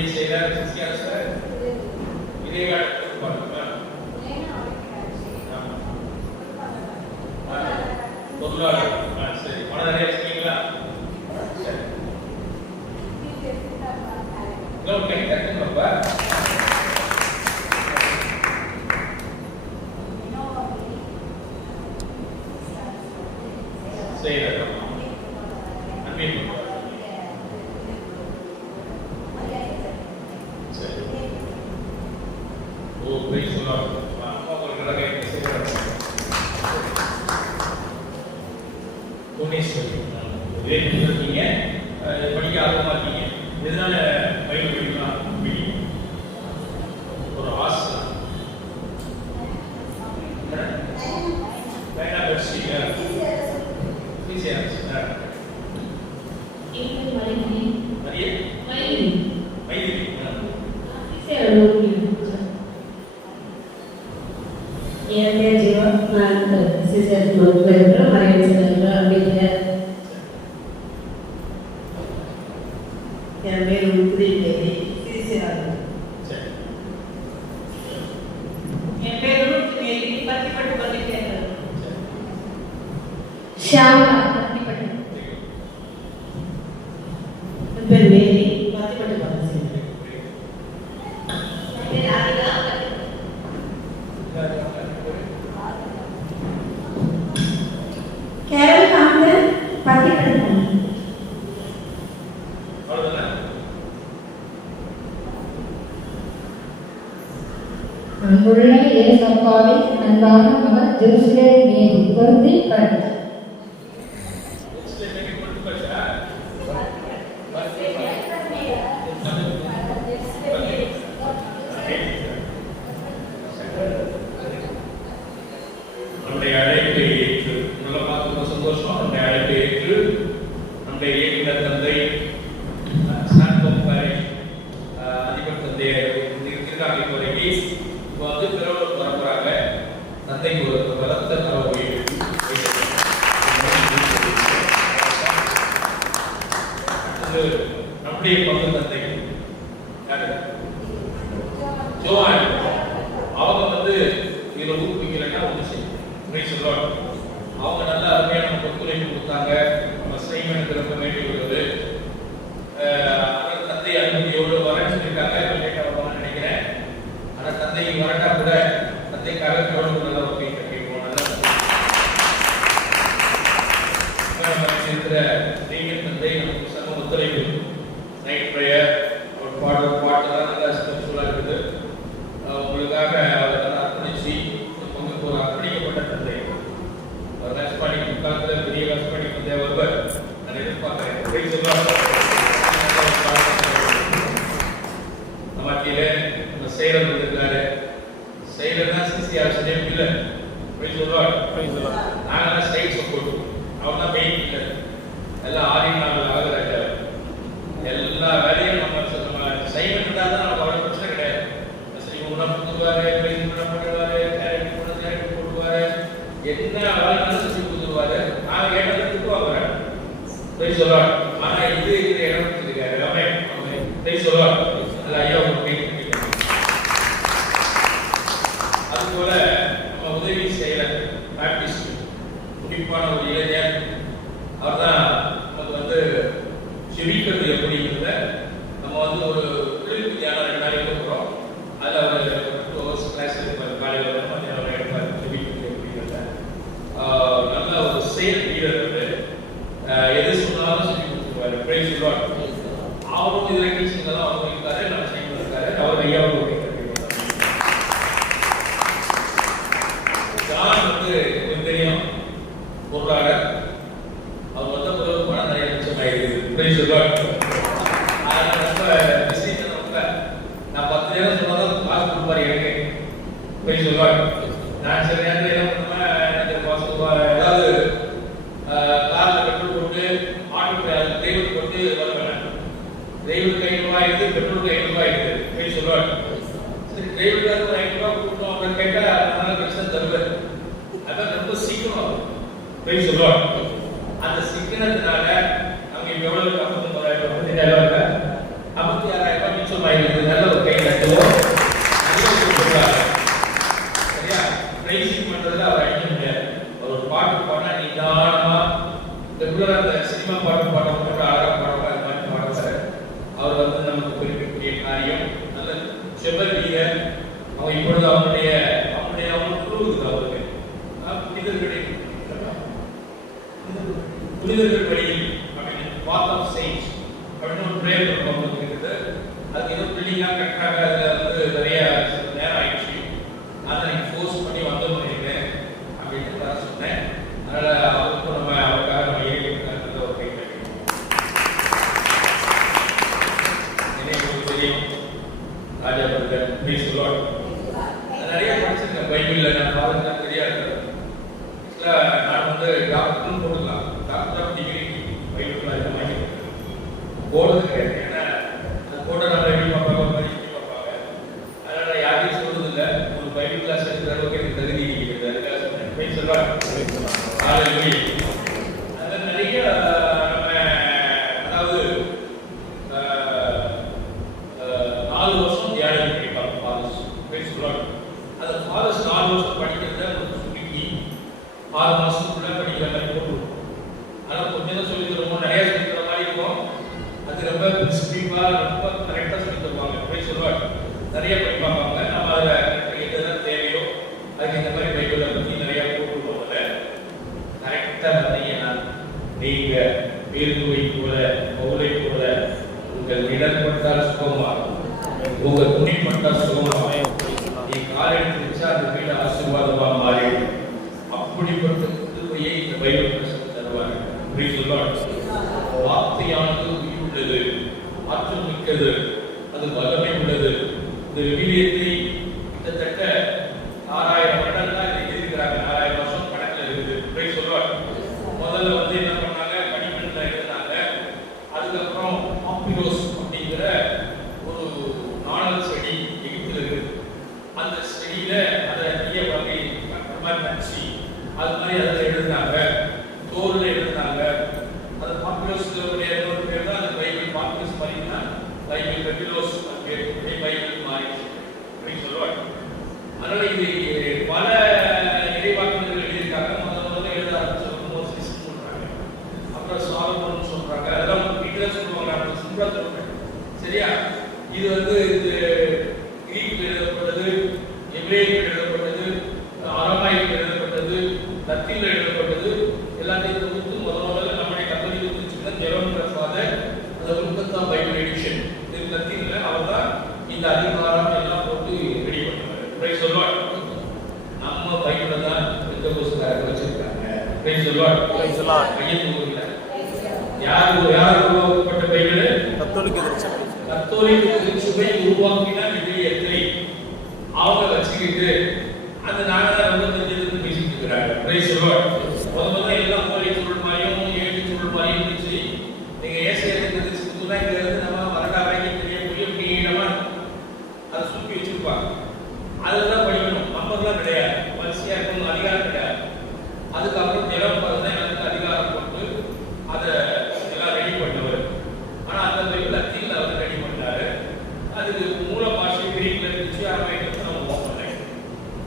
Administrar, படிக்க ஆர்வமா இருக்கீங்க. இதனால பயிர் படிக்கலாம் ஒரு ஆசை வேணா படிச்சுட்டீங்க. என் பேர் ஜீவா. நான் சிசிஎஸ் வகுப்பில் இருக்கிற மறைவு செல்வங்கள் அப்படிங்கிற. என் பேர் புதியதேவி சிசிஆர். என் பேர் மேரி பத்திப்பட்டு பள்ளிக்கேரர். ஷாவா பத்திப்பட்டு. என் பேர் மேரி பத்திப்பட்டு பள்ளிக்கேரர். கேரள காந்தன் பத்திப்பட்டு. அன்புள்ள ஏசப்பாவின் அன்பான மகள் ஜெருசலேம் மேரி பொருந்தி படி. நம்முடைய அழைப்பை ஏற்று நல்லா பார்த்து சந்தோஷமா நம்முடைய அழைப்பை ஏற்று நம்முடைய இயக்குனர் தந்தை அதிபர் தந்தை இருக்காங்க. இப்போதைக்கு இப்போ வந்து பிறகு வரப்போறாங்க. தந்தைக்கு ஒரு பலத்த தரவு நம்முடைய பங்கு தந்தை ஜோவான். அவங்க வந்து இதுல ஊக்குவிக்கலைன்னா ஒன்று செய்யும். அவங்க நல்ல அருமையான ஒத்துழைப்பு கொடுத்தாங்க. நம்ம செய்வனுக்கு ரொம்ப வேண்டி உள்ளது. தந்தை அனுமதியோடு வரேன்னு சொல்லியிருக்காங்க. நினைக்கிறேன். ஆனா தந்தை வரட்டா கூட தந்தைக்காக கடவுள் நல்ல ஒரு கேட்போம். இருக்கிற நீங்கள் தந்தை நமக்கு சம ஒத்துழைப்பு. நைட் ப்ரேயர் ஒரு பாட்டெல்லாம் நல்லா ஸ்பெஷலாக இருக்குது. உங்களுக்காக அவர் நல்லா அர்ப்பணிச்சு உங்களுக்கு ஒரு அர்ப்பணிக்கப்பட்ட தந்தை. அவர் ஹஸ்பானிக் முக்காலத்தில் பெரிய ஹஸ்பானிக் தந்தை வருவார். நான் எதிர்பார்க்கிறேன். நமக்கிலே நம்ம செயலர் வந்திருக்காரு. செயலர்னா சிசிஆர் ஸ்டேட் இல்லை சொல்லுவார். நாங்கள்லாம் ஸ்டேட் சப்போர்ட். அவர் தான் மெயின் இல்லை. எல்லாம் ஆதிநாள் ஆகுறாரு. எல்லா வேலையும் நம்ம செய்யணும் தான் நமக்கு அவ்வளோ பிரச்சனை கிடையாது. சரி உணவு கொடுத்துருவாரு, பண்ணுவாரு, கேரட் போடுவாரு, என்ன வேலைனாலும் செஞ்சு கொடுத்துருவாரு. நாங்கள் கேட்டதை திட்டுவாங்க சொல்லுவாங்க. ஆனா இது இருக்கிற இடம் கொடுத்துருக்காரு எல்லாமே சொல்லுவாங்க. ஐயா அது போல நம்ம உதவி செய்யற பிராக்டிஸ் குறிப்பான ஒரு இளைஞர். அவர் தான் நமக்கு வந்து செவிக்கிறது எப்படிங்கிறத நம்ம வந்து ஒரு விழிப்பு தியானம் 2 நாள் எடுக்கிறோம். அதில் அவர் 2 hours கிளாஸ் எடுப்பார். காலையில் வந்து மத்தியானம் எடுப்பார். செவிக்கிறது எப்படிங்கிறத நல்ல ஒரு செயல் வீரர். எது சொன்னாலும் சொல்லி கொடுத்துருவாரு. Praise Lord. அவரும் இதில் டீச்சிங் எல்லாம் அவர் இருக்காரு. நம்ம செய்து இருக்காரு. அவர் ஐயாவும் ஜான் வந்து உங்களுக்கு தெரியும் பொருளாளர். அவர் வந்த பிறகு பணம் நிறைய மிச்சம் ஆயிடுது. Praise Lord. ரொம்ப பிஸி. நான் 10 நேரம் சொன்னாதான் காசு கொடுப்பாரு எனக்கு. Praise Lord. நான் சில நேரத்தில் என்ன பண்ணுவேன், எனக்கு காசு ஏதாவது காரில் பெட்ரோல் போட்டு ஆட்டோ டிரைவர் போட்டு வருவேன். டிரைவருக்கு 5 ரூபாய் ஆயிடுது, பெட்ரோலுக்கு 5 ரூபாய் ஆயிடுது. போய் சொல்லுவாங்க. சரி டிரைவருக்காக ஒரு 5 ரூபாய் கொடுத்தோம் அப்படின்னு கேட்டால் அதனால பெருசாக தருவேன். அதான் ரொம்ப சீக்கிரம் போய் சொல்லுவாங்க. அந்த சிக்கனத்தினால அவங்க இப்போ எவ்வளோ 59,000 56,000 மிச்சம் ஆயிடுது. நல்ல ஒரு கை நட்டுவோம். அது ஏதோ பில்டிங்லாம் கட்டுறாங்க, அதில் வந்து நிறைய நேரம் ஆயிடுச்சு, அதை நீங்கள் ஃபோர்ஸ் பண்ணி வந்து பண்ணிருக்கேன் அப்படின்னு நான் சொன்னேன். அதனால் அவருக்கும் அவருக்காக நம்ம ஏறிக்கிறத ஒரு கை கிடைக்கும். எனக்கு தெரியும் ராஜா பர்கர் ப்ளீஸ் லார்ட் நிறைய படிச்சிருக்கேன் பைபிளில். நான் பாருங்க தெரியாது. நான் வந்து டாக்டர்னு போடலாம், டாக்டர் ஆஃப் டிகிரி பைபிள் அதிகமாக போடுறது கிடையாது. ஏன்னா அந்த போட நம்ம எப்படி பார்ப்பாங்க, எப்படி பார்ப்பாங்க. அதனால் யாரையும் சொல்றது இல்லை. ஒரு பைபிள் கிளாஸ் எடுக்கிற அளவுக்கு எனக்கு தகுதி இருக்கிறது. அதுக்காக சொன்னேன் போய் சொல்லுவாங்க. அதில் நிறைய நம்ம அதாவது 4 வருஷம் தியானம் படிப்பாங்க ஃபாதர்ஸ். போய் சொல்லுவாங்க அந்த ஃபாதர்ஸ் 4 வருஷம் படிக்கிறத சுருக்கி 6 மாதத்துக்குள்ள படிக்கிற மாதிரி போட்டுருவோம். ஆனால் கொஞ்சம் தான் சொல்லி தருவோம், நிறைய சொல்லி தர மாதிரி இருக்கும். அது ரொம்ப ஸ்பீப்பாக ரொம்ப கரெக்டாக சொல்லி தருவாங்க. போய் சொல்லுவாங்க நிறைய படிப்பாங்க. நம்ம அதில் எதுதான் தேவையோ அதுக்கு இந்த மாதிரி பைபிளை பற்றி நிறையா போட்டுருவோம். அதில் கரெக்டாக பார்த்தீங்கன்னா நீங்கள் பேருந்துவை போல பவுலை போல உங்கள் இடர்பட்டால் சுகமாகும், உங்கள் துணிப்பட்டால் சுகமாகும், நீ கால் எடுத்து வச்சா அந்த வீடு ஆசீர்வாதமாக மாறிடும். அப்படிப்பட்ட புதுமையை இந்த பைபிள் பிரசங்கம் தருவாங்க. வார்த்தையானது உயிர் உள்ளது, ஆற்றல் மிக்கது, அது வல்லமை உள்ளது. இந்த விவிலியத்தை கிட்டத்தட்ட 6000 வருடங்கள் எழுதியிருக்கிறாங்க. 6000 வருஷம் கணக்கில் இருக்குது. சொல்லுவாங்க முதல்ல வந்து என்ன பண்ணாங்க, கனிமண்ணில் எழுதினாங்க. அதுக்கப்புறம் பாப்பிரோஸ் அப்படிங்கிற ஒரு நாணல் செடி எகிப்தில் இருக்குது. அந்த செடியில அதை நிறைய வகை மாதிரி நச்சு அது மாதிரி அதில் எழுதினாங்க. தோல்ல எழுதினாங்க. அது பாப்பிரோஸ் இன்னொரு பேர் தான் அந்த பைபிள். பாப்பிரோஸ் மாதிரினா பைபிள் பெபிலோஸ் பேர் பைபிள் மாறிடுச்சு அப்படின்னு சொல்லுவாங்க. அதனால இது பல இறைவாக்குகள் எழுதியிருக்காங்க. முதல்ல எழுத ஆரம்பிச்சவங்க மோசேஸ் சொல்றாங்க, அப்புறம் சாலமோன் சொல்றாங்க. அதெல்லாம் வீட்டில் சொல்லுவாங்க. நான் சிம்பிளா சொல்றேன், சரியா? இது வந்து கிரீக்கில் எழுதப்பட்டது, எபிரேயத்தில் எழுதப்பட்டது, அரமாயில் எழுதப்பட்டது, லத்தீனில் எழுதப்பட்டது. எல்லாத்தையும் தொகுத்து முதல்ல நம்முடைய கத்தோலிக்க திருச்சியில் ஜெரோம்ங்கிற ஃபாதர் அந்த உல்கத்தா பைபிள் எடிஷன் லத்தீனில் அவர் தான் இந்த அதிகாரம் எல்லாம் போட்டு ரெடி பண்ணுவார். சொல்லுவார் நம்ம பைபிளை தான் பெந்தகோஸ்துக்காரங்க வச்சிருக்காங்க. சொல்லுவார் மையத்து ஊரில் யார் உருவாக்கப்பட்ட பைபிள்? கத்தோலிக்க திருச்சபை உருவாக்கின விவிலியத்தை அவங்க வச்சுக்கிட்டு அந்த நாங்கள் ரொம்ப தெரிஞ்சதுன்னு பேசிட்டு இருக்கிறாங்க. சொல்லுவார் முதல்ல எல்லாம் போலி சுருள் மாதிரியும் 7 சுருள் மாதிரியும் இருந்துச்சு. நீங்க ஏசியத்துக்கு சொன்னா இங்க இருந்து நம்ம வரடா வரைக்கும் தெரியக்கூடிய நீளமா அதை சுற்றி வச்சிருப்பாங்க. அதெல்லாம் படிக்கணும். நம்பர்லாம் கிடையாது, வரிசையா இருக்கணும், அதிகாரம் கிடையாது. அதுக்கப்புறம் ஜெரோம் தான் எனக்கு அதிகாரம் போட்டு அதை எல்லாம் ரெடி பண்ணுவார். ஆனா அந்த பைபிள் லத்தீன்ல அவர் ரெடி பண்ணாரு. அதுக்கு மூல பாஷை கிரீக்ல இருந்துச்சு, அரமாயிக்கு நம்ம போகணும்.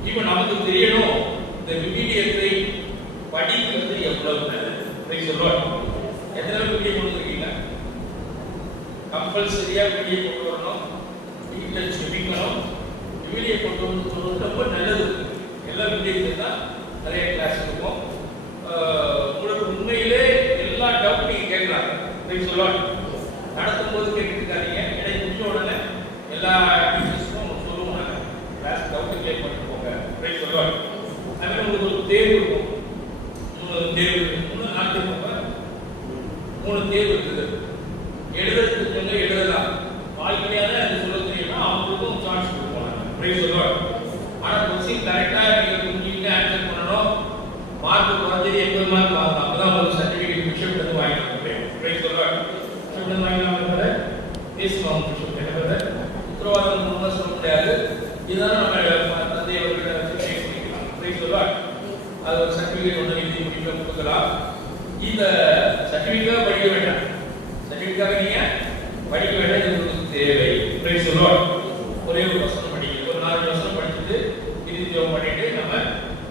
இப்போ நமக்கு தெரியணும் இந்த விவிலியத்தை படிக்கிறது எவ்வளவு நல்லது. சொல்லுவாங்க எத்தனை விவிலியம் கொண்டு இருக்கீங்க? கம்பல்சரியா விவிலியம் கொண்டு வரணும், வீட்டில் செபிக்கணும். விவிலியம் கொண்டு வந்து சொல்றது ரொம்ப நல்லது. எல்லா விவிலியத்தையும் தான் நிறைய கிளாஸ் இருக்கும். உங்களுக்கு உண்மையிலே எல்லா டவுட் நீங்க கேட்கலாம். சொல்லுவாங்க நடத்தும் போது கேட்டுக்காதீங்க. இடை முடிச்ச உடனே எல்லா டீச்சர்ஸும் சொல்லுவோம், கிளாஸ் டவுட் கிளியர் பண்ணிட்டு போங்க. சொல்லுவாங்க அதுமாதிரி உங்களுக்கு ஒரு தேர்வு இருக்கும். 3 தேர்வு 3 தேர்வு இருக்குது. எழுதுறதுக்கு எழுதலாம். வாழ்க்கையாக அது சொல்ல தெரியுமா அவங்களுக்கும் சான்ஸ் கொடுப்பாங்க. சொல்லுவாங்க ஆனா கொஸ்டின் கரெக்டா நீங்க புரிஞ்சுக்கிட்டு ஆன்சர் பண்ணணும். மார்க் குறைஞ்சது 80 மார்க் வாங்கலாம். அப்பதான் ஒரு சர்டிபிகேட் பிஷப் வந்து வாங்கிக்கலாம். சொல்லுவாங்க பிஷப் வாங்கிக்கலாம் பேசுவாங்க. பிஷப் என்ன உத்தரவாதம் ரொம்ப சொல்ல முடியாது. இதுதான் நம்ம தந்தை அவர்கிட்ட வச்சு பேசிக்கலாம். சொல்லுவாங்க அது ஒரு சர்டிபிகேட் ஒன்று எழுதி முடிக்க கொடுக்கலாம். இந்த சர்டிபிகேட் படிக்க வேண்டாம். சர்டிபிகேட்டாக நீங்க படிக்க வேண்டாம். இது உங்களுக்கு தேவை. சொல்லுவாங்க ஒரே ஒரு வசனம் படிக்கிறது, ஒரு 4 வசனம் படிச்சுட்டு இது ஜெபம் பண்ணிட்டு நம்ம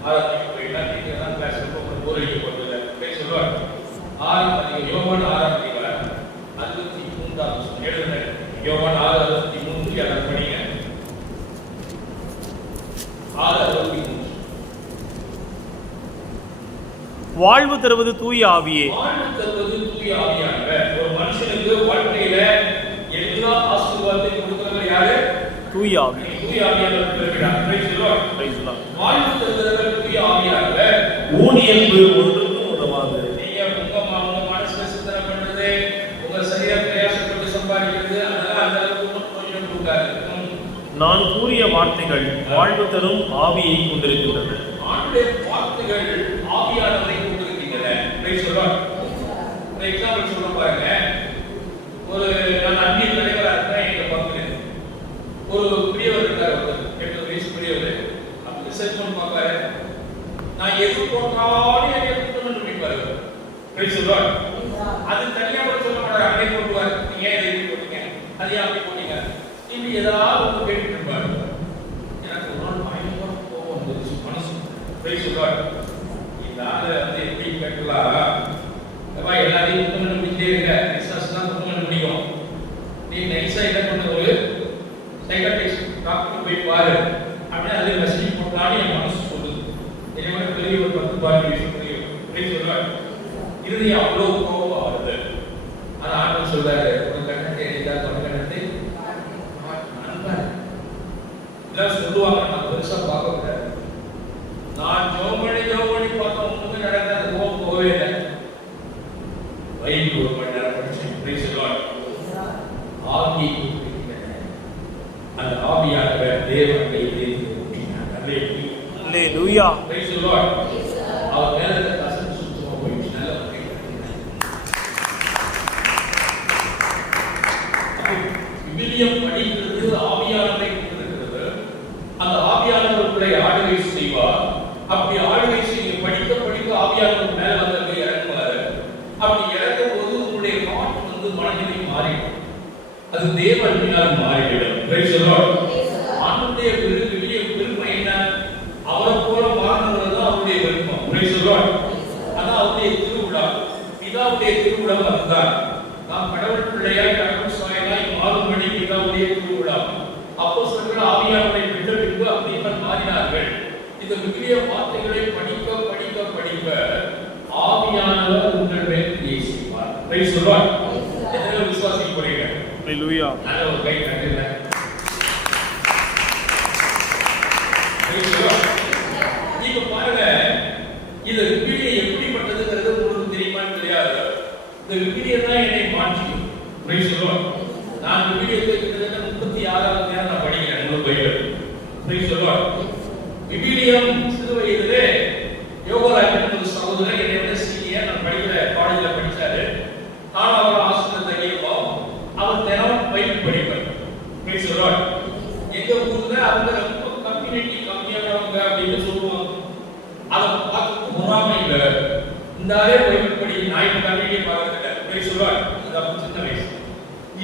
ஆராதனைக்கு போயிடலாம். நீங்க தான் கிளாஸ் உங்களுக்கு போர் அடிக்க போறதில்லை. சொல்லுவாங்க 6 யோவான் 6ஆம் அதிகாரம் 63ஆம் வசனம் எழுதுங்க. யோவான் 6:63 யாராவது படிங்க. 6:63 வாழ்வு தருவது தூய ஆவியே. வாழ்வு தருவது தூய ஆவியானவர். ஒரு மனுஷனுக்கு வாழ்க்கையில எல்லா ஆசீர்வாதத்தையும் கொடுக்கிற தூய ஆவி. தூய ஆவியானவர் பெருகிறார். Praise the Lord. Praise the Lord. வாழ்வு தருகிறவர் தூய ஆவியானவர். ஊனியன்பு ஒன்றுக்கும் உதவாது. நீங்க உங்க மனசுல சிந்தனை பண்றது, உங்க சரீரம் பிரயாசப்பட்டு சம்பாதிக்கிறது, அதெல்லாம் அந்த அளவுக்கு ஒன்றும் பிரயோஜனம் கொடுக்காது. நான் கூறிய வார்த்தைகள் வாழ்வு தரும் ஆவியை கொண்டிருக்கின்றன. ஆண்டுடைய வார்த்தைகள் ஆவியானவரை கொண்டிருக்கின்றன. Praise the Lord. ஒரு எக்ஸாம்பிள் சொல்ல பாருங்க. நான் அன்பின் தலைவராக இருக்கிறேன். எங்க பக்கத்துல ஒரு பெரியவர் இருக்காரு, 80 வயசு பெரியவர். அப்படி செல்போன் பார்ப்பாரு. நான் எது போட்டாலும் என்னை கூட்டணும் நினைப்பாரு. Praise the Lord. அது தனியா கூட சொல்ல மாட்டாரு. அப்படியே போட்டுவார். நீங்க ஏன் இதை போட்டீங்க, அது ஏன் அப்படி போட்டீங்க, இப்படி ஏதாவது ஒன்று கேட்டுட்டு இருப்பாரு. எனக்கு ஒரு நாள் பயங்கர கோபம் வந்துருச்சு மனசு. Praise the Lord. இந்த ஆளை வந்து எப்படி கேட்கலாம், எல்லாரையும் குற்றம் பண்ணிட்டே இருக்க, ரிசர்ச் தான் குற்றம் பண்ணிக்கும். நீ நைஸா என்ன பண்ண, ஒரு சைக்காட்ரிஸ்ட் டாக்டர் போய் பாரு அப்படின்னா அதே மெசேஜ் போட்டாலும் என் மனசு சொல்லுது. என்னோட பெரிய ஒரு 10-12 விஷயம் புரியும். Praise the Lord. இறுதி அவ்வளோ கோபம் வருது. ஆனா ஆண்டவர் சொல்றாரு, ஒரு கண்ணத்தை எரிந்தா தொலை கண்ணத்தை நண்பன். இதெல்லாம் சொல்லுவாங்க, நான் பெருசா பார்க்க கூடாது. நான் ஜோமணி பார்த்தா ஒண்ணுமே நடக்காது, கோபம் போகவே இல்லை. வயிறு ஒரு மணி நேரம் படிச்சேன். Praise the Lord. ஆவி அந்த ஆவியானவர் தேவனை ஊற்றினார். அல்லேலூயா. Praise the Lord. அவர் மேல இருந்த கசப்பு சுத்தமா போயிடுச்சு. நல்ல விவிலியம் படிக்கிறது ஆவியானவரை கொண்டிருக்கிறது. அந்த ஆவியானவர்களை ஆளுகை செய்வார். அப்படி ஆளுகை செய்ய படிக்க படிக்க ஆவியானவர் மேல வந்து இறங்குவார். அப்படி இறங்கும் போது உங்களுடைய ஹார்ட் வந்து மனநிலை மாறிடும். அது தேவ அன்பினால் மாறிவிடும். Praise the Lord. ஆண்டவருடைய விருப்பம் என்ன, அவரை போல மாறணுங்கிறது தான் அவருடைய விருப்பம். Praise the Lord. அதான் அவருடைய திருவிழா, பிதாவுடைய திருவிழா. அதுதான் நாம் கடவுள் பிள்ளையாய் கடவுள் சாயலாய் மாறும்படி பிதாவுடைய திருவிழா. அப்போஸ்தலர்கள் ஆவியானவரை பெற்ற பின்பு அப்படியே மாறினார்கள். இந்த விவிலிய வார்த்தைகளை படிக்க படிக்க படிக்க ஆவியானவர் உங்கள் மேல் கிரியை செய்வார். Praise the Lord. எத்தனை விசுவாசிக்க போறீங்க? அல்லேலூயா. நல்ல ஒரு கை தட்டுங்க. Praise the Lord. இப்ப பாருங்க, இந்த விவிலியம் எப்படிப்பட்டதுங்கிறது உங்களுக்கு தெரியுமான்னு தெரியாது. இந்த விவிலியம் தான் என்னை மாற்றிக்கும். Praise the Lord. நான் விவிலியத்தை கிட்டத்தட்ட 36வது நான் படிக்கிறேன். உங்களுக்கு பைபிள். Praise the Lord. விவிலியம் சிறு வயதிலே யோகராஜன் ஒரு சகோதரர் என்னோட சீனியர், நான் படிக்கிற காலேஜில் படித்தாரு. நான் அவர் ஆசிரியர் தைரியப்போம். அவர் தினம் பைபிள் படிப்பார். Praise the Lord. எங்க ஊர்ல அவங்க ரொம்ப கம்யூனிட்டி கம்மியானவங்க அப்படின்னு சொல்லுவாங்க. அதை பார்த்து பொறாமை இல்லை. இந்த ஆளே பைபிள் படி, நான் கம்யூனிட்டி பார்க்கறதில்ல. Praise the Lord. அது சின்ன வயசு.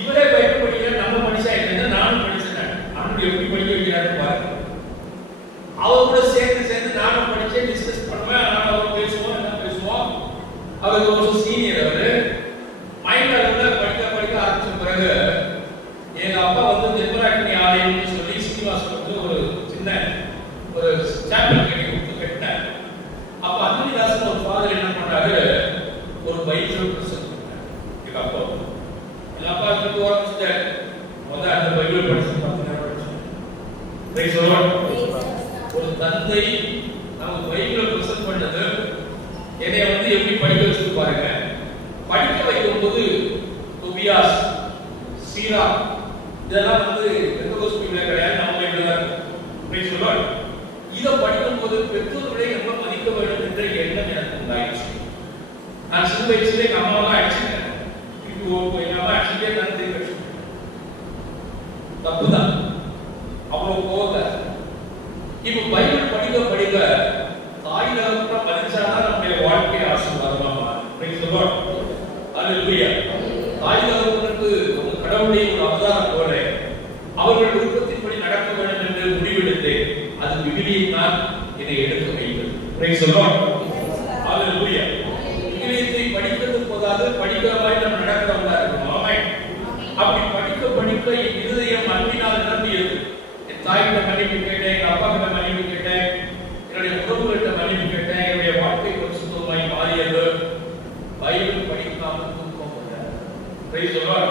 இவரே பைபிள் படிக்கிற நம்ம மனுஷா என்ன, நானும் படிச்சேன். அவனுக்கு எப்படி படிக்க வைக்கிறாரு பாருங்க. அவர் கூட சேர்ந்து நானும் படிச்சேன், டிஸ்கஸ் பண்ணுவேன். நானும் அவர் பேசுவோம், என்ன பேசுவோம். அவர் ஒரு சீனியர். அவரு மைண்ட் அளவில் படிக்க ஆரம்பிச்ச பிறகு எங்க அப்பா வந்து தென்பராட்டினி ஆலயம்னு சொல்லி சீனிவாசன் வந்து ஒரு சின்ன ஒரு சாப்பிள் கட்டினார். அப்ப அன்னிதாசன் ஒரு ஃபாதர் என்ன பண்றாரு, ஒரு பைபிள் பிரசன்ட் பண்ணார். எங்க அப்பா வந்து ஆரம்பிச்சிட்டாரு. முதல்ல அந்த பைபிள் படிச்சு 10 நேரம் படிச்சேன். Praise the Lord. ஒரு தந்தை நம்ம பைபிள் பிரசன்ட் பண்ணது என்னைய வந்து எப்படி படிக்க வச்சு பாருங்க. படிக்க வைக்கும் போது தொபியாஸ், சீரா இதெல்லாம் வந்து பெந்தகோஸ்து பைபிள்ல கிடையாது, நம்ம பைபிள்ல தான் இருக்கு. Praise the Lord. இத படிக்கும் போது பெற்றோர்களை நம்ம மதிக்க வேண்டும் என்ற எண்ணம் எனக்கு உண்டாயிடுச்சு. நான் சின்ன வயசுல எங்க அம்மாவெல்லாம் அடிச்சிட்டேன். இப்போ எங்க அம்மா அடிச்சுட்டே தான் தெரியும். தப்புதான், அவ்வளவு கோவத்தை. இப்ப பைபிள் படிக்க படிக்க தாய் தகப்பனை மதிச்சாதான் நம்முடைய வாழ்க்கை ஆசீர்வாதமா மாறும். Praise the Lord. அல்லேலூயா. தாய் தகப்பனுக்கு உங்க கடவுளுடைய ஒரு அவதாரம் போல அவர்கள் விருப்பத்தின்படி நடக்க வேண்டும் என்று முடிவெடுத்தேன். அது விவிலியம் தான் என்னை எடுத்து வைத்தது. Praise the Lord. அல்லேலூயா. விவிலியத்தை படிக்கிறது போதாது, படிக்கிற மாதிரி நம்ம நடக்கிறவங்களா இருக்கணும். ஆமென். அப்படி படிக்க படிக்க என் இருதயம் அன்பினால் நிரம்பியது. என் தாய்கிட்ட மன்னிப்பு கேட்டேன், எங்க அப்பா கிட்ட மன்னிப்பு கேட்டேன், என்னுடைய உறவுகிட்ட மன்னிப்பு கேட்டேன். என்னுடைய வாழ்க்கை பரிசுத்தமாய் மாறியது. பைபிள் படிக்காமல் தூக்கம் வராது. Praise the Lord.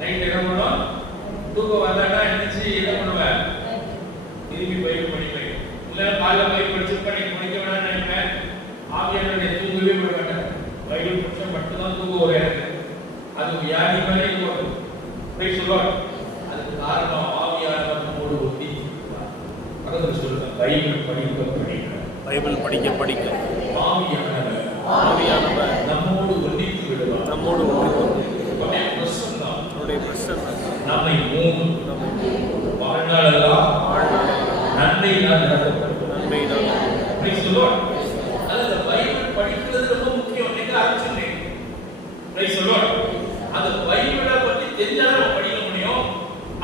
நைட் என்ன பண்ணோம், தூக்கம் வந்தா வரலன்னா எழுந்திரிச்சு என்ன பண்ணுவேன்? திரும்பி பைபிள் படிப்பேன். இல்ல காலைல போய் படிச்சு படிக்க வேணாம்னு நினைப்பேன். ஆவியானவருடைய தூங்கவே விட மாட்டேன். பைபிள் படிச்சா மட்டும்தான் தூங்க வரும் எனக்கு. அது வியாதி மாதிரி இருக்கும். Price the Lord. அதுக்கு காரணம் ஆவியானவர் நம்மோடு ஒட்டி இருக்கிறார். பக்கத்துல சொல்லுங்க, பைபிள் படிக்க படிக்க ஆவியானவர் நம்மோடு ஒட்டித்து விடுவார். அவருடைய பிரசன்னம் நம்மை மூடும். வாழ்நாளெல்லாம் நன்மையினால் நிரப்பப்படும். Price the Lord. அந்த பைபிள் படிக்கிறது ரொம்ப முக்கியம். நீங்க ஆரம்பிச்சிருந்தீங்க. Price the Lord. அந்த பைபிளை பற்றி தெரிஞ்சாதான் நம்ம படிக்க முடியும்.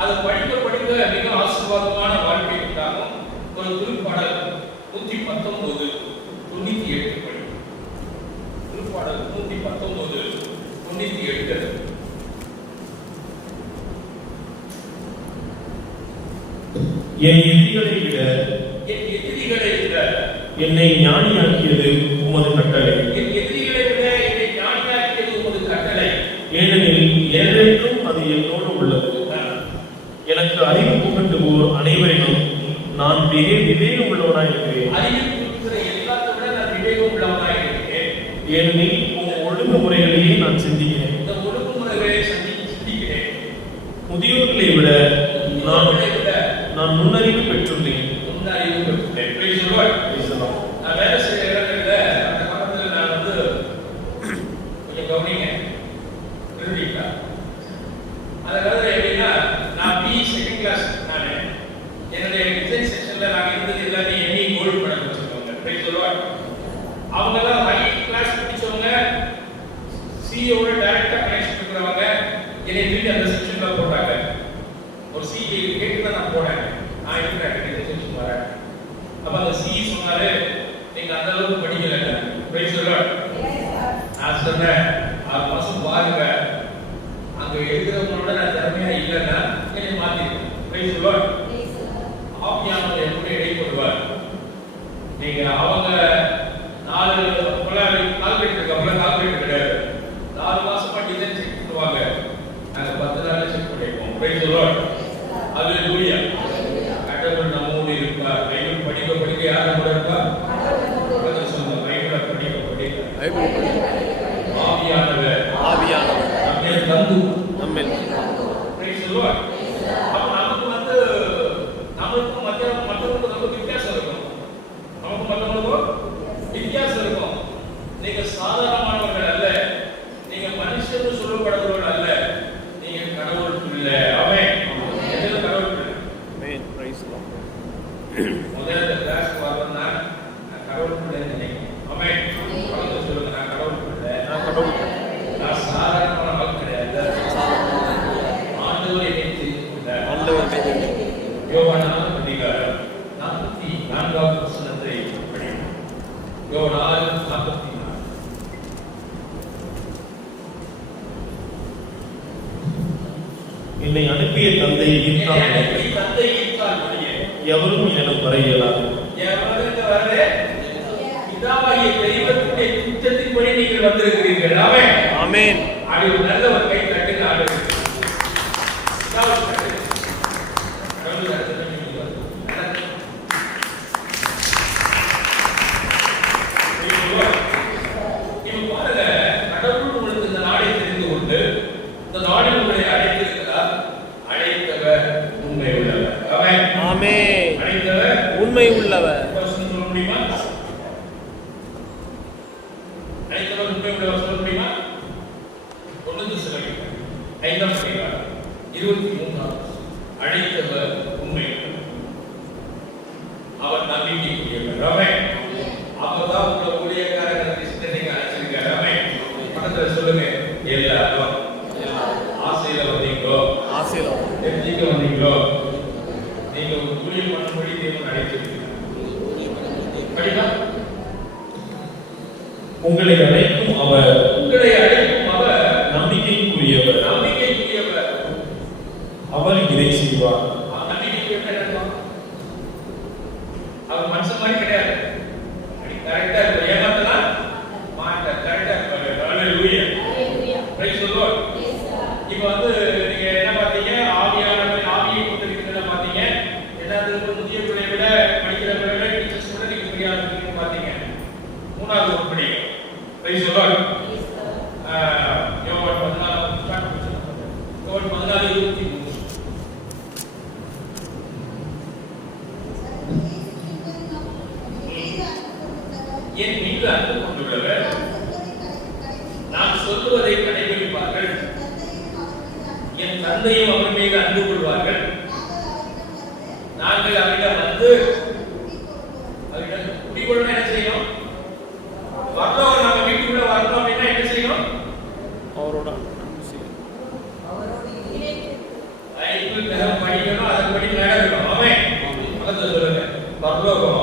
அதை படிக்க மிக ஆசீர்வாதமான வாழ்க்கை உண்டாகும். ஒரு திருப்பாடல் 119 98 படி. திருப்பாடல் 119 98. என் எதிரிகளை விட என்னை ஞானியாக்கியது உமது கட்டளை. ஏனெனில் என்றென்றும் அது என்னோடு உள்ளது. எனக்கு அறிவு புகட்டுவோர் அனைவரிலும் நான் விவேகம் உள்ளவனாயிருக்கிறேன். ஏனெனில் உன் ஒழுங்குமுறைகளையே நான் சிந்திக்கிறேன். முதியோர்களை விட நான் நுண்ணறிவு பெற்றுள்ளேன். நான் வேலை செய்யற இடத்துல அந்த காலத்துல நான் கொஞ்சம் கவனிங்க. அந்த காலத்துல எப்படின்னா, நான் BE செகண்ட் கிளாஸ். நான் என்னுடைய டிசைன் செக்ஷன்ல நான் இருந்தது எல்லாத்தையும் எண்ணி கோல்டு பண்ண வச்சிருக்காங்க. Price the Lord. அவங்க எல்லாம் ஹை கிளாஸ் படிச்சவங்க, சிஓட டைரக்டா கனெக்ஷன் இருக்கிறவங்க. என்னை திருப்பி அந்த செக்ஷன்ல போட்டாங்க. ஒரு சிஏ கேட்டு தான் நான் போனேன். நான் இருக்கிறேன் டிசைன் செக்ஷன் வரேன். அப்ப அந்த சிஇ சொன்னாரு, நீங்க அந்த அளவுக்கு படிக்கல. Price the Lord. நான் சொன்னேன், 6 மாசம் பாருங்க, அங்க எழுதுறவங்களோட நான் திறமையா இல்லைன்னா என்னை மாத்திருக்கேன். Price the lord. ஆவியானவர் எப்படி இடைப்படுவார்? நீங்க அவங்க 4 கால்குலேட்டருக்கு அப்புறம் கால்குலேட்டர் கிடையாது. 4 மாசமா டிசைன் செக் பண்ணுவாங்க. நாங்க 10 நாள்ல செக் பண்ணிருக்கோம். Praise the lord. ஹalleluya. கடவுள் நம்மோடு இருப்பார். பைபிள் படிக்க யார் நம்மோடு இருப்பார்? பக்கத்துல சொல்லுங்க, பைபிளை படிக்க ஆவியானவர் நம்மை தந்து. Price the Lord. அப்ப நமக்கு மற்றவங்களுக்கு ரொம்ப வித்தியாசம் இருக்கும். நமக்கு மற்றவங்களுக்கும் வித்தியாசம் இருக்கும். நீங்க சாதாரணமானவர்கள் அல்ல. நீங்க மனுஷன் சொல்லப்படுறவர்கள் அல்ல. நீங்க கடவுள் பிள்ளை. ஆமென். எதுல கடவுள் பிள்ளை? ஆமென். Praise the lord. முதல்ல கிளாஸ் வரணும்னா நான் கடவுள் பிள்ளைன்னு நினைக்கிறேன். ஆமென். அவங்க சொல்லுங்க, நான் கடவுள் பிள்ளை. நான் சாதாரணமான ஆள் கிடையாது. ஆண்டவரை தெரிந்து யோவான் 4:44 வசனத்தை படிக்கிறோம். யோவான் 4:44. என்னை அனுப்பிய தந்தை எவரும் என்னிடம் வர இயலாது. பிதாவாகிய தெய்வத்தினுடைய திட்டத்தின்படி நீங்கள் வந்திருக்கிறீர்கள். ஆமென். ஆமென். அது ஒரு நல்ல ஒரு கை தட்டுங்க. ஆண்டவரே கடவுள் உங்களுக்கு இந்த நாளை தெரிந்து கொண்டு இந்த நாளில் உங்களை அழைத்திருக்கிறார். அழைத்தவர் உண்மை உள்ளவர். ஆமென். ஆமென். அழைத்தவர் உண்மை உள்ளவர். சொல்ல முடியுமா? அழைத்தவர் உண்மை உள்ளவர் சொல்ல முடியுமா? 1 தெசலோனிக்கேயர் 5ஆம் அதிகாரம் 23ஆம் அழைத்தவர் உண்மை உள்ளவர். அவர் நம்பிக்கைக்குரியவர். ஆமென். அப்பதான் உங்க ஊழியக்காரர்களுக்கு சிந்தனைக்கு அழைச்சிருக்காரு. ஆமென். பக்கத்துல சொல்லுங்க, எல்லாரும் ஆசையில வந்தீங்களோ, தெரிஞ்சுக்க வந்தீங்களோ, நீங்க ஒரு ஊழியம் பண்ணும்படி தேவன் அழைச்சிருக்கீங்க. படிப்பா. உங்களை அழைக்கும் அவர் நம்பிக்கைக்குரியவர். அவர் இதை செய்வார். அவர் மனுஷன் மாதிரி கிடையாது. கரெக்டா இருப்பார். ஏமாத்தனா மாட்டார். கரெக்டா இருப்பாரு. ஹalleluya. Praise the lord. இப்போ நீங்க என்ன பார்த்தீங்க? ஆவியை 3வது உருப்படி. Praise the lord. யோவான் 14:23. என் மீது அன்பு கொண்டுள்ளவர் நான் சொல்லுவதை கடைபிடிப்பார்கள், என் தந்தையும் அவர் மீது அன்பு கொள்வார்கள். நாங்கள் அவரிடம் வந்து அவரிடம் குடிகொள்ளணும். என்ன செய்யணும்? வரணும். நாங்கள் வீட்டுக்குள்ள வரணும் அப்படின்னா என்ன செய்யணும்? அவரோட பைபிள் படிக்கணும், அதன்படி நடக்கணும். ஆமென். பக்கத்துல சொல்லுங்க. பரலோகம்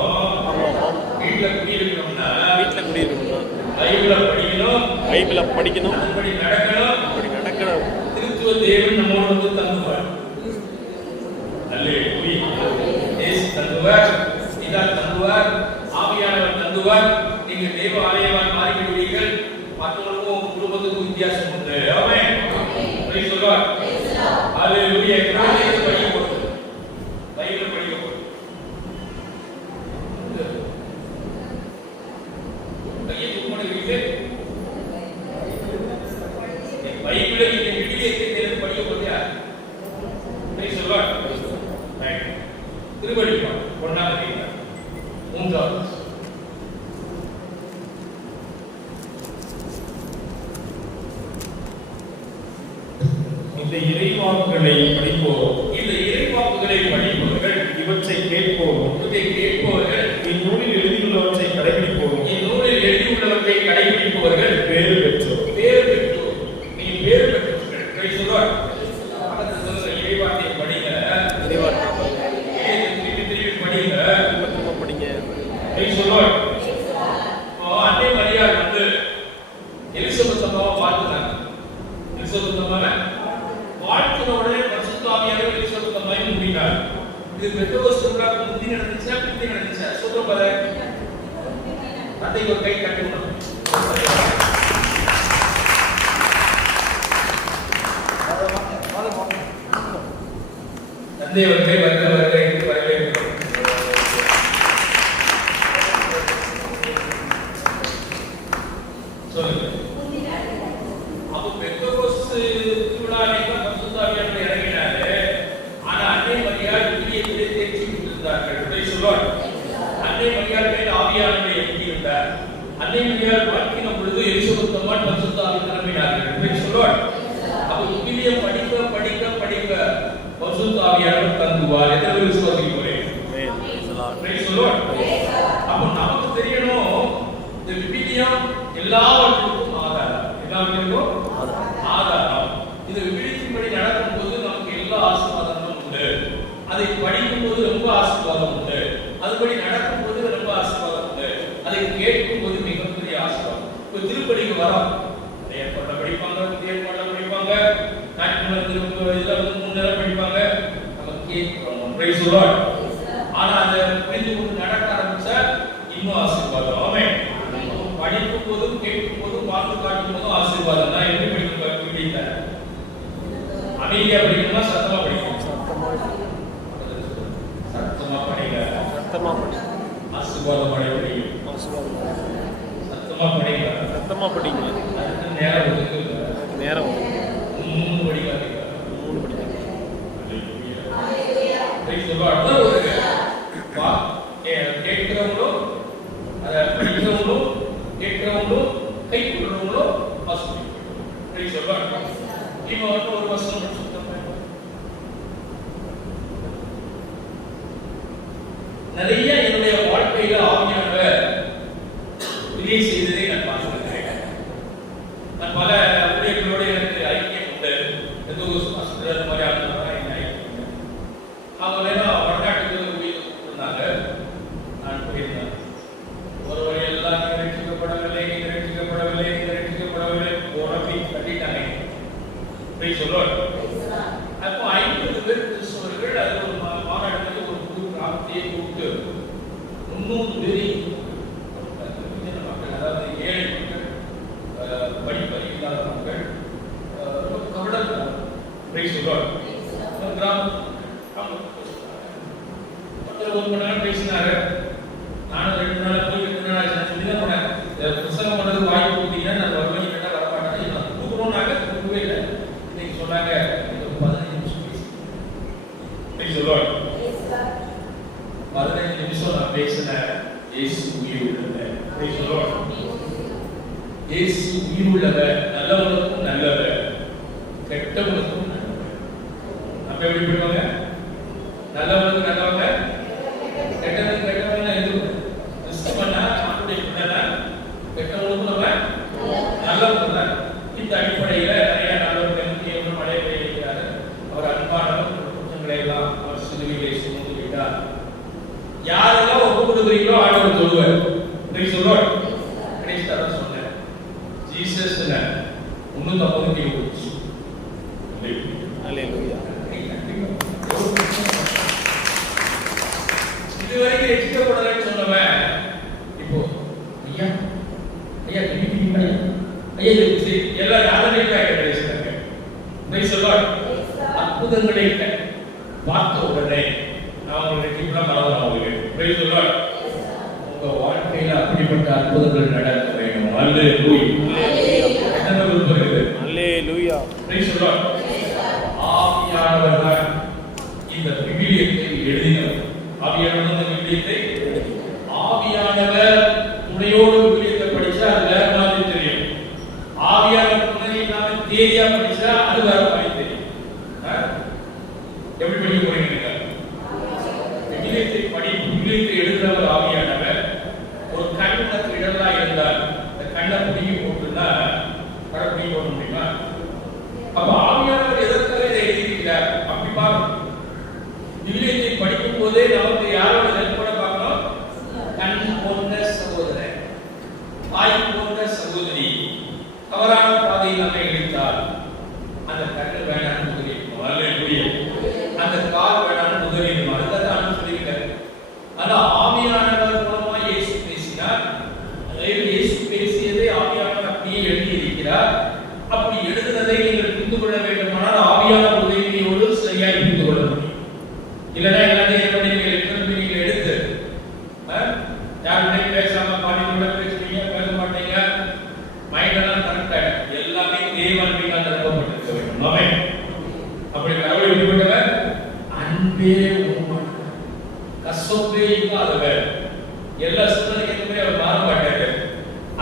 வீட்டுல குடியிருக்கணும்னா பைபிளை படிக்கணும், அதன்படி நடக்கணும். திருத்துவ தேவன் நம்மோடு வந்து தங்குவார். அல்லேலூயா. இயேசு தங்குவார், பிதா தங்குவார், ஆவியானவர் தங்குவார். நீங்க தேவ ஆலயமாய் மாறிவிடுவீர்கள். மற்றவங்களுக்கும் உங்க குடும்பத்துக்கும் வித்தியாசம் உண்டு. Amen. Praise the lord. Alleluia. பைபிளை படிக்க போறது. பைபிளை படிக்க போறது. கையை தூக்கணுவீங்க. பைபிளை நீங்க வெளியே தேடி படிக்க போறியா? Price the Lord. ரைட். திருவடிப்பாடு 1வது அதிகாரம் 3வது. இந்த இறைவாக்குகளை படிப்போம், படிப்பவர்கள், இவற்றை கேட்போம், இந்நூலில் எழுதியுள்ளவற்றை கடைபிடிப்பவர்கள் பேறு பெற்றோர். நீ பேறு பெற்றவர்கள். Price the Lord. பக்கத்துல சொல்லுங்க, இறைவார்த்தையை படிங்க. திருப்பி படிங்க. Price the Lord. அன்னை மரியாள் வந்து எலிசபெத் அம்மாவை வாழ்த்துனாங்க. எலிசபெத் அம்மாவை வாழ்த்துன உடனே பரிசுத்த ஆவியானவர் எலிசபெத் அம்மாவை மூடினார். இது பெந்தகோஸ்துக்கு முந்தி நடந்துச்சா பிந்தி நடந்துச்சா? சொல்லுங்க பாரு. தந்தைக்கு ஒரு கை கட்டணும். தந்தை ஒரு கை வருக என்று வரவேற்கிறோம். சொல்லுங்க. அப்போ பெந்தகோஸ்து திருவிழாவிற்கு பரிசுத்த ஆவியானவர் இறங்கினாரு. ஆனா அன்னை மரியாள் ஊழியத்திலே தேர்ச்சி பெற்றிருந்தார்கள். Price the Lord. அன்னை மரியாள் மேல் ஆவியானவரை இறங்கியிருந்தார். அன்னை மரியாள் வாழ்க்கின பொழுது எலிசபெத் அம்மா பரிசுத்த ஆவி நிரம்பினார்கள். Price the Lord. அப்போ ஊழியம் படிக்க பரிசுத்த ஆவியானவர் தங்குவார். எத்தனை விசுவாசிக்கிறீர்கள்? Price the Lord. அப்போ நமக்கு தெரியணும், இந்த விவிலியம் எல்லாவற்றுக்கும் ஆதாரம். எல்லாவற்றுக்கும் ஆதாரம். இந்த விவிலியத்தின்படி நடக்கும்போது நமக்கு எல்லா ஆசீர்வாதங்களும் உண்டு. அதை படிக்கும்போது ரொம்ப ஆசீர்வாதம் உண்டு. அதுபடி நடக்கும்போது ரொம்ப ஆசீர்வாதம் உண்டு. அதை கேட்கும்போது மிகப்பெரிய ஆசீர்வாதம். இப்போ திருப்படிக்கு வரோம், ஏற்பாடு படிப்பாங்க, ஏற்பாடு படிப்பாங்க, இதெல்லாம் வந்து 3 நேரம் படிப்பாங்க. நம்ம கேட்கிறோம். Price the Lord. ஆனா அதை புரிந்து கொண்டு நடக்க ஆரம்பிச்சா இன்னும் ஆசீர்வாதம். ஆமென். படிக்கும் போதும் கேட்கும் போதும் வாழ்ந்து காட்டும் போதும் ஆசீர்வாதம் தான். எப்படி படிக்கணும்? விவிலியத்தை அமைதியா படிக்கணுமா சத்தமா படிக்கணும்? சத்தமா படிங்க. ஆசீர்வாதம் அடைய முடியும். சத்தமா படிங்க. நேரம் ஒதுக்குங்க. நேரம் 3 படிக்காதீங்க. 3 படிக்காதீங்க. அல்லேலூயா. Praise the Lord. அதான் ஒரு கேட்கிறவங்களும் அதை படிக்கிறவங்களும் கேட்கிறவங்களும் கை கொள்றவங்களும் ஆசீர்வாதம். Price the lord. இப்போ ஒரு வசனம் படிச்சுட்டோம். நிறைய என்னுடைய வாழ்க்கையில ஆவியானவர் கிரியை செய்ததை நான் பார்த்திருக்கிறேன். நான் பல ஊழியர்களோடு எனக்கு ஐக்கியம் உண்டு. அந்த மாதிரி ஆளுநர் ஐக்கியம். அவங்க வேணும் வடநாட்டுக்கு ஊழியர் இருந்தாங்க. நான் போயிருந்தேன். ஒரு வழியெல்லாம் நீங்க ரட்சிக்கப்படவில்லை, நீங்க ரட்சிக்கப்படவில்லை, நீங்க ரட்சிக்கப்படவில்லை உரப்பி கட்டிட்டாங்க. Price the Lord. அப்போ 50 பேர் கிறிஸ்தவர்கள் அது ஒரு மாநாட்டுக்கு ஒரு புது கிராமத்தையே கூப்பிட்டு 300 பேரை மக்கள், அதாவது ஏழை மக்கள், படிப்பறிவு இல்லாத மக்கள், கவடம். Price the Lord. கிராமம் மக்கள் 1 மணி நேரம் பேசினாரு. நானும் 2 நாள் போய் 2 நாள் சொல்லி தான் போனேன். லார்ட். 15 நிமிஷம் நான் பேசினேன். இயேசு உயிர் உள்ளவர். Price the Lord. இயேசு உயிர் உள்ளவர், நல்லவனுக்கும் நல்லவர், கெட்டவனுக்கும் நல்லவர். நம்ம எப்படி பண்ணுவாங்க? நல்லவனுக்கு நல்லவங்க, கெட்டவனுக்கு கெட்டவங்க. எது கிறிஸ்தவனா ஆண்டுடைய பிள்ளைனா கெட்டவனுக்கும் நம்ம நல்லவங்க. இந்த அடிப்படையில நிறைய நல்லவர்களுக்கு எவ்வளவு மழை பெய்கிறாரு. அவர் அன்பானவர், குற்றங்களை எல்லாம் அவர் சிலுவையிலே சுமந்து விட்டார். யாரெல்லாம் ஒப்பு கொடுக்குறீங்களோ ஆண்டவர் சொல்லுவார். Price the Lord. கிறிஸ்து அதான் சொன்னார். ஜீசஸ் 350 கிலோ போச்சு. அல்லேலூயா. இதுவரைக்கும் ரட்சிக்கப்படலைன்னு சொன்னவன் இப்போ ஐயா ஐயா ஐயா எல்லாம் யாரையும் பேசுறாங்க. Praise the lord. அற்புதங்களை பார்த்த உடனே நான் உங்களுக்கு இப்பதான் மறந்துடும் அவங்களுக்கு. Praise the lord. உங்க வாழ்க்கையில அப்படிப்பட்ட அற்புதங்கள் நடக்க வேண்டும். அல்லேலூயா. என்ன விரும்புகிறது? அல்லேலூயா. Praise the lord. ஆவியானவர் தான் இந்த விவிலியத்தை எழுதினவர். ஆவியானவர் இந்த விவிலியத்தை ஆவியானவர் துணையோடு விவிலியத்தை படிச்சா அது வேற மாதிரி தெரியும். ஆவியானவர் துணை இல்லாம தேதியா படிச்சா அது வேற மாதிரி தெரியும். எப்படி படிக்க போறீங்க? விவிலியத்தை விவிலியத்தை எழுதுறவர் ஆவியானவர். ஒரு கண் உனக்கு இடலா இருந்தால் அந்த கண்ணை பிடிங்கி போட்டுன்னா கடை பிடிங்கி போட முடியுமா? அப்ப ஆவியானவர் எதற்காக இதை எழுதியிருக்கிறார் அப்படி பார்க்கணும். விவிலியத்தை படிக்கும் போதே நமக்கு யாரோட நெருப்போட பார்க்கணும்? கண் போன்ற சகோதரன், தாய் போன்ற சகோதரி தவறான பாதையில் நம்மை இழுத்தால் அந்த கண்ணு வேணான்னு முதலிடுவோம். அல்லேலூயா. அந்த கால் வேணான்னு முதலிடுவோம். அதுதான் சொல்லியிருக்காரு. ஆனா ஆவியானவர் மூலமா இயேசு பேசினார். இயேசு பேசியதை ஆவியானவர் அப்படியே எழுதி இருக்கிறார். அப்படி எழுதுனதை நீங்கள் புரிந்து கொள்ள வேண்டுமானால் ஆவியானவர் உதவியோடு சரியாக புரிந்து கொள்ள முடியும். இல்லைன்னா எல்லாத்தையும் நீங்கள் எடுத்து யாருடைய பேசாம பாடி கூட பேசுறீங்க, பேச மாட்டீங்க, மைண்ட் எல்லாம் கரெக்டா எல்லாமே தேவன் மீதான நிரப்பப்பட்டிருக்க வேண்டும். ஆமென். அப்படி கடவுள் எப்படிப்பட்டவர்? அன்பே உண்மை, கசப்பே இல்லாதவர், எல்லா சூழ்நிலைக்குமே அவர் மாற மாட்டார்.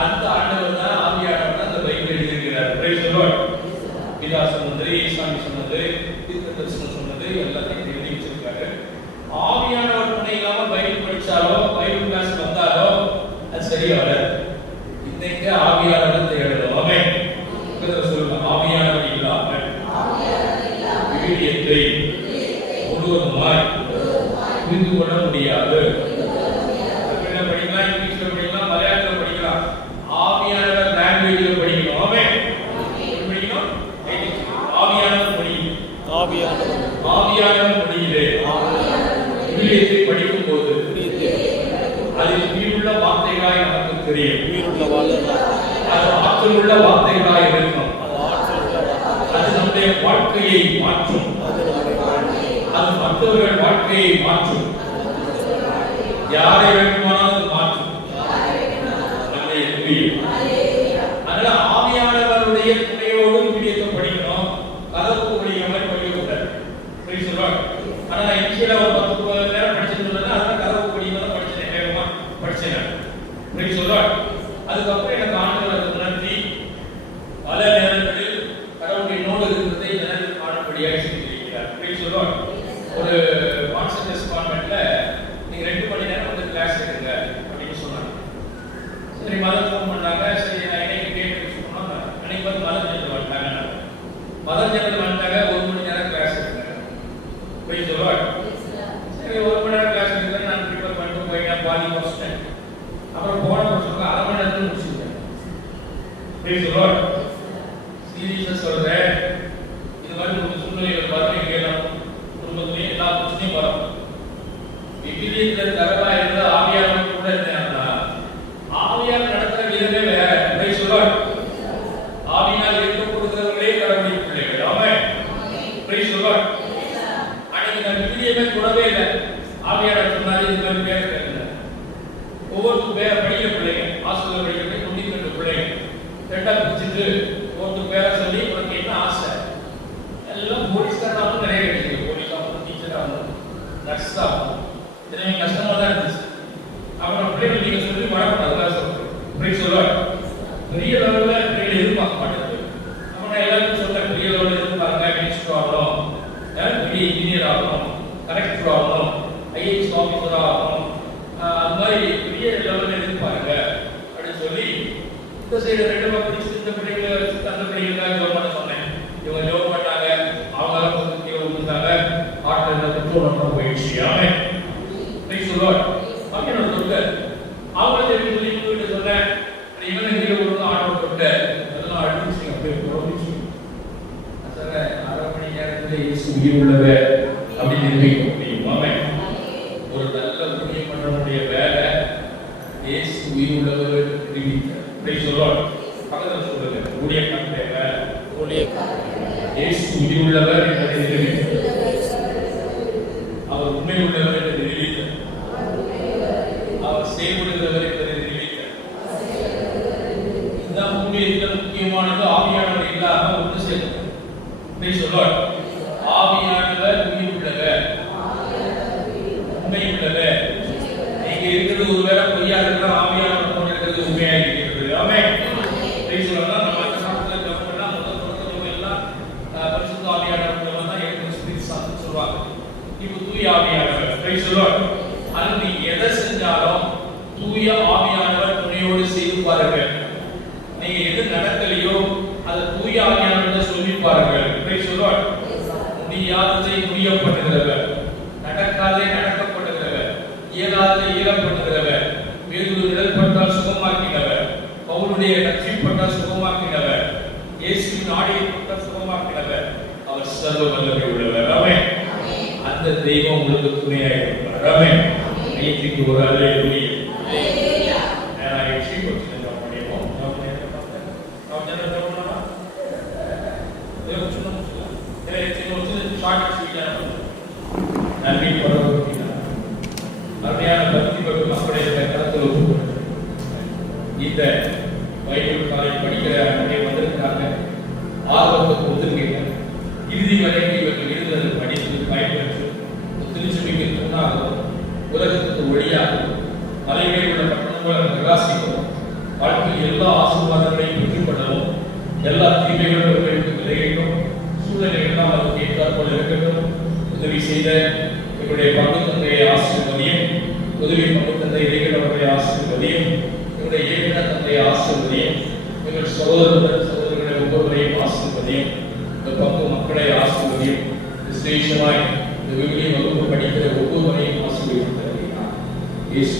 அந்த ஆண்டவர் தான் ஆவியானவர் தான் அந்த பைபிள் எழுதியிருக்கிறார். Price the Lord. பிதா சொன்னது, ஈசாமி சொன்னது, தீர்க்கதரிசனம் சொன்னது எல்லாத்தையும் எழுதி வச்சிருக்காரு. ஆவியானவர் துணை இல்லாம பைபிள் படிச்சாலோ பைபிள் கிளாஸ் வந்தாலோ அது சரியா வராது. இன்னைக்கு ஆவியானவர் தேடணும். ஆமென். சொல்லுங்க, ஆவியானவர் இல்லாம விவிலியத்தை முழுவதுமாய் புரிந்து கொள்ள முடியாது. தமிழ்ல படிக்கலாம், இங்கிலீஷ்ல படிக்கலாம், மலையாளத்துல படிக்கலாம். ஆவியானவர் லாங்குவேஜ்ல படிக்கணும். ஆமென். படிக்கணும். ஆவியானவர் படிக்கணும். ஆவியானவர் மொழியிலே விவிலியத்தை படிக்கும் போது அதில் உயிருள்ள வார்த்தைகளாய் நமக்கு தெரியும். அது ஆற்றலுள்ள வார்த்தைகளாய் இருக்கும். அது நம்முடைய வாழ்க்கையை மாற்றும். அது மற்றவர்கள் வாழ்க்கையை மாற்றும். யாரை வேண்டுமானாலும் மாற்றும். அதனால ஆவியானவருடைய துணையோடு விவிலியத்தை படிக்கணும். கதவுக்கு படிக்கிற மாதிரி படிக்கக்கூடாது. Price the Lord. ஆனா நான் இனிஷியலா ஒரு 10 நேரம் படிச்சிருந்தேன்னா அதெல்லாம் கதவுக்கு படிக்கிறத படிச்சேன், வேகமா படிச்சேன். Price the Lord. அதுக்கப்புறம் எனக்கு ஆண்டவருக்கு நன்றி. பல நேரங்களில் கடவுளுடைய நோடு இருக்கிறதை நினைவு காணும்படியாக செய்திருக்கிறார். Price the Lord. ஒரு கான்சென்ட்ரேஷன் கான்வென்ட்ல நீங்க 2 மணி நேரம் வந்து கிளாஸ் எடுங்க அப்படின்னு சொன்னாங்க. சரி, மதம் ஃபோன் பண்ணாங்க. சரி, நான் இன்னைக்கு கேட்டு சொன்னாங்க. அன்னைக்கு வந்து மதம் ஜெனரல் வந்துட்டாங்க. மதம் ஜெனரல் வந்துட்டாங்க. 1 மணி நேரம் கிளாஸ் எடுங்க. Price the Lord. சரி, 1 மணி நேரம் கிளாஸ் எடுங்க. நான் ப்ரிப்பேர் பண்ணிட்டு போயிட்டேன். பாதி முடிச்சிட்டேன். அப்புறம் போன வருஷம் 1/2 மணி நேரத்துல முடிச்சிட்டேன். Price the Lord. சீரியஸா சொல்றேன். இது மாதிரி ஒரு சூழ்நிலைகள் பாருங்க, கேட்கலாம். குடும்பத்திலேயே எல்லா பிரச்சனையும் வரும். விவிலியத்துல தரவா இருந்த ஆவியானவர் கூட இருந்தா ஆவியார் நடத்துற விதமே வேற. Praise the lord. ஆவியால் இருக்கப்படுகிறவர்களே கடவுளின் பிள்ளைகள். ஆமென். Praise the lord. அன்னைக்கு நான் விவிலியமே கூடவே இல்லை. ஆவியார் சொன்னாரு இது மாதிரி பேர் கேட்கல. ஒவ்வொருத்தரும் பேரை படிக்கிற பிள்ளைங்க, ஹாஸ்டல்ல படிக்கிற 92 பிள்ளைங்க 2ஆ பிரிச்சுட்டு ஒவ்வொருத்தரும் பேரை சொல்லி உனக்கு என்ன ஆசை எல்லாம் போலீஸ்காரனாலும் நிறைய கிடைக்குது. போலீஸ் ஆகணும், டீச்சர் ஆகணும், நஷ்டா இதே கஷ்டமா தான் இருந்துச்சு. அப்புறம் பிள்ளைகள் நீங்க சொல்லி வரக்கூடாது சொல்றேன். Price the Lord. பெரிய லெவல்ல பிள்ளைகள் எதிர்பார்க்க மாட்டாங்க. அப்ப நான் எல்லாருக்கும் சொல்றேன், பெரிய லெவல்ல எதிர்பார்க்க மினிஸ்டர் ஆகணும், பெரிய இன்ஜினியர் ஆகணும், கலெக்டர் ஆகணும், ஐஏஎஸ் ஆஃபீஸர் ஆகணும், அந்த மாதிரி பெரிய லெவல்ல எதிர்பார்க்க அப்படின்னு சொல்லி இந்த சைடு ரெண்டு பக்கம் இந்த பிள்ளைகளை வச்சு அந்த பிள்ளைகளுக்காக ஜோம் பண்ண சொன்னேன். இவங்க ஜோம் பண்ணாங்க, அவங்களால கீழே விழுந்தாங்க, ஆட்டில் கண்ட்ரோல் போயிடுச்சு. ஆமே பிரைஸ் தி லார்ட். அப்படின்னு சொல்லிட்டு அவங்க சொல்லி வீட்டு சொன்னேன், இவங்க கீழே விழுந்து ஆட்டோ தொட்டு அதெல்லாம் அடிச்சு அப்படியே போச்சு. அசல அரை மணி நேரத்தில் இயேசு உயிர் உள்ளவர் அப்படின்னு நிரூபிக்க முடியும். ஆமே ஒரு நல்ல ஊழியம் பண்றவனுடைய வேலை இயேசு உயிர் உள்ளவர் நிரூபிக்க. Price the Lord. பக்கத்துல சொல்லுங்க, ஊழியக்காரனுடைய வேலை இயேசு உயிர் உள்ளவர் என்பதை நிரூபிக்க, அவர் உண்மை உள்ளவர் என்று நிரூபிக்க, அவர் செயல்படுகிறவர் என்பதை நிரூபிக்க. இதுதான் ஊழியத்தில் முக்கியமானது. ஆவியானவர் இல்லாம ஒன்று சேர்க்கும். Price the lord. ஆவியானவர் உயிர் உள்ளவர், உண்மை உள்ளவர். நீங்க இருக்கிறது ஒருவேளை பொய்யா இருக்கலாம், ஆவியானவர் போல இருக்கிறது உண்மையா இருக்கிறது. ஆமென். Praise the lord. நம்ம அந்த சாப்பிட்டு கவனினா முதல் பொறுத்தவங்க எல்லாம் பரிசுத்த ஆவியானவர் தான் எனக்கு ஸ்பிரிட் சாப்பிட்டு சொல்லுவாங்க. இப்போ தூய ஆவியானவர். Price the Lord. அது நீ எதை செஞ்சாலும் தூய ஆவியானவர் துணையோடு செய்து பாருங்கள். நீங்க எது நடக்கலையோ அதை தூய ஆவியானவர் சொல்லி பாருங்கள். Price the Lord. முடியாததை முடிய பண்ணுகிறவர், நடக்காததை நடக்கப்படுகிறவர், இயலாததை இயலப்படுகிறவர், வேறொரு இடர்பட்டால் சுகமாக்கினவர், பவுலுடைய ரட்சிக்கப்பட்டால் சுகமாக்கினவர், இயேசுவின் ஆடையை பட்டால் சுகமாக்கினவர், அவர் சர்வ வல்லமை உள்ளவர். ஆமென். அந்த தெய்வம் உங்களுக்கு துணையாக இருப்பார். ஆமென். நீதிக்கு ஒரு அல்லேலூயா. அல்லேலூயா. நான் எக்ஸி கொஸ்டின் ஜாப் பண்ணியோம். ஜாப் பண்ணிட்டேன். ஜாப் பண்ணலாம். தேவ சுத்தம் சொல்லுங்க. எக்ஸி கொஸ்டின் ஷார்ட் ஸ்வீட்டான நன்றி பரவத்தினா அருமையான பக்தி பக்தி நம்முடைய கருத்தில் ஒப்புக்கொள்ளுங்கள். இந்த பைபிள் காலேஜ் படிக்கிற அங்கே வந்திருக்கிறாங்க, ஆர்வத்தை கொடுத்துருக்கீங்க. இறுதி வரைக்கும் இவர்கள் இருந்ததை படித்து பயன்பெற்று திருச்சுமிக்கு துணாகவும் உலகத்துக்கு ஒளியாகவும் மலைகளில் உள்ள பட்டணங்களை பிரகாசிக்கவும் வாழ்க்கையில் எல்லா ஆசீர்வாதங்களையும் பெற்றுக்கொள்ளவும் எல்லா தீமைகளும் விலகிட்டும் சூழ்நிலைகள்லாம் அதற்கு ஏற்றாற்போல் இருக்கட்டும் உதவி செய்த எங்களுடைய பங்கு தந்தையை ஆசீர்வதியும், உதவி பங்கு தந்தை இறைகிறவர்களை ஆசீர்வதியும், எங்களுடைய இயக்குன தந்தையை ஆசீர்வதியும், எங்கள் சகோதரர்களை ஒவ்வொருவரையும் ஆசீர்வதியும், இந்த பங்கு மக்களை ஆசீர்வதியும், விசேஷமாய் இந்த விவிலிய வகுப்பு படிக்கிற ஒவ்வொருவரையும் ஆசீர்வதித்து இயேசு